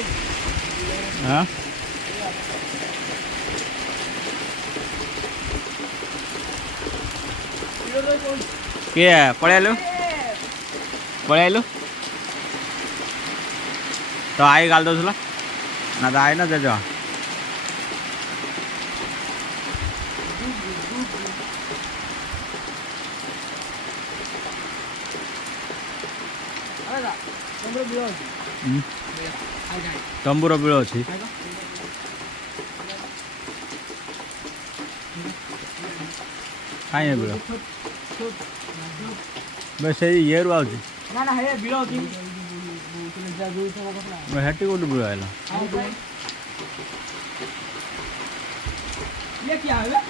हाँ किए पळेलु पळेलु तो आई घाल दो ना तो आई ना दे तंबूर बिल अच्छी कहीं बिल बस ये रू आती हेटी गोटे बिल आएगा ये क्या है